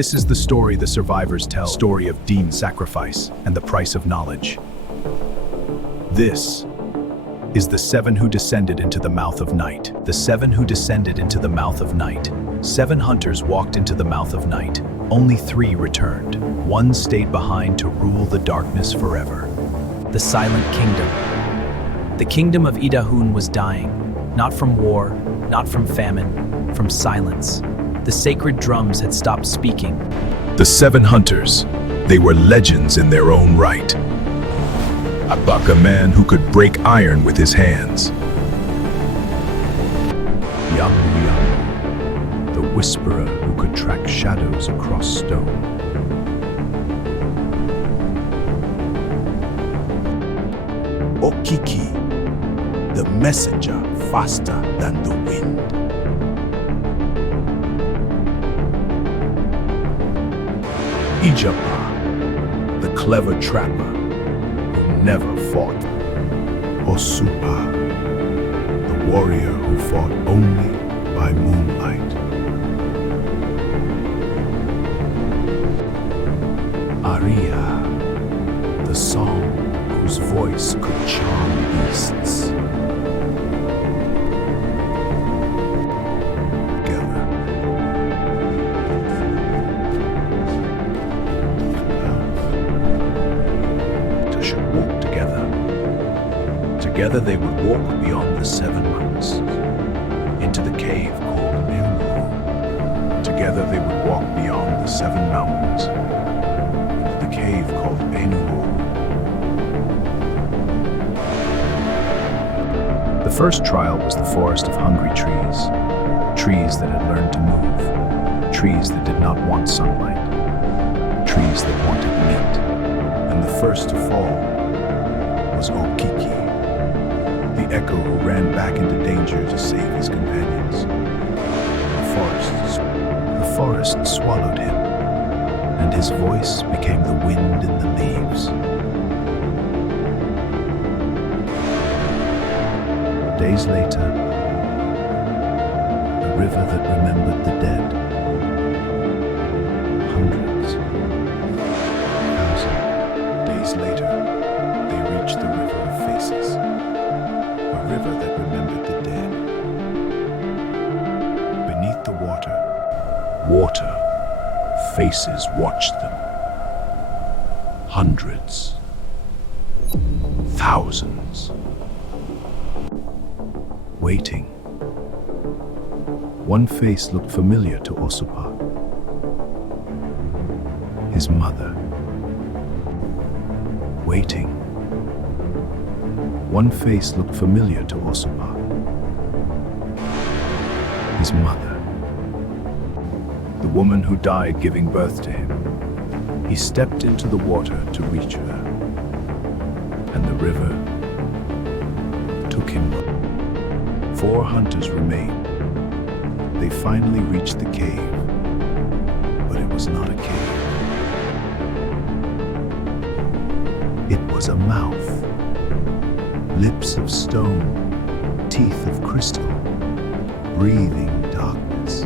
This is the story the survivors tell, story of Dean's sacrifice and the price of knowledge. This is the seven who descended into the mouth of night. The seven who descended into the mouth of night. 7 hunters walked into the mouth of night. Only 3 returned. 1 stayed behind to rule the darkness forever. The Silent Kingdom. The kingdom of Idahun was dying, not from war, not from famine, from silence. The sacred drums had stopped speaking. The 7 hunters, they were legends in their own right. Abak, a man who could break iron with his hands. Yamu, the whisperer who could track shadows across stone. Okiki, the messenger faster than the wind. Ijapa, the clever trapper who never fought. Osupa, the warrior who fought only by moonlight. Aria, the song whose voice could charm beasts. Together they would walk beyond the 7 months, into the cave called Enuru. Together they would walk beyond the 7 mountains, into the cave called Enuru. The first trial was the forest of hungry trees, trees that had learned to move, trees that did not want sunlight, trees that wanted meat. And the first to fall was Okiki, the echo who ran back into danger to save his companions. The forest swallowed him, and his voice became the wind in the leaves. Days later, the river that remembered the dead. Hundreds, thousands, days later, they reached the river of faces. A river that remembered the dead. Beneath the water, faces watched them. Hundreds, thousands, waiting. One face looked familiar to Osupa. His mother. Waiting. One face looked familiar to Osupa. His mother. The woman who died giving birth to him. He stepped into the water to reach her. And the river took him. 4 hunters remained. They finally reached the cave. But it was not a cave. It was a mouth. Lips of stone, teeth of crystal, breathing darkness.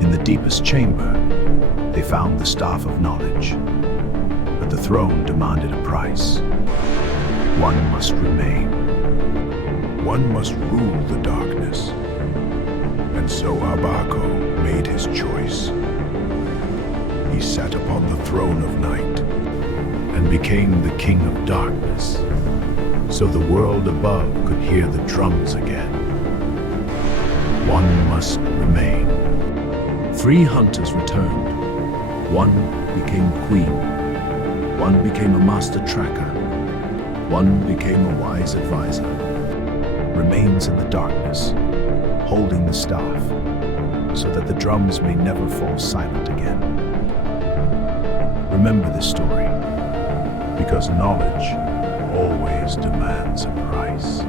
In the deepest chamber, they found the Staff of Knowledge, but the throne demanded a price. One must remain. One must rule the darkness. And so Abako made his choice. He sat upon the throne of night and became the king of darkness, so the world above could hear the drums again. One must remain. 3 hunters returned. 1 became queen. 1 became a master tracker. 1 became a wise advisor. Remains in the darkness, holding the staff, so that the drums may never fall silent again. Remember this story, because knowledge always demands a price.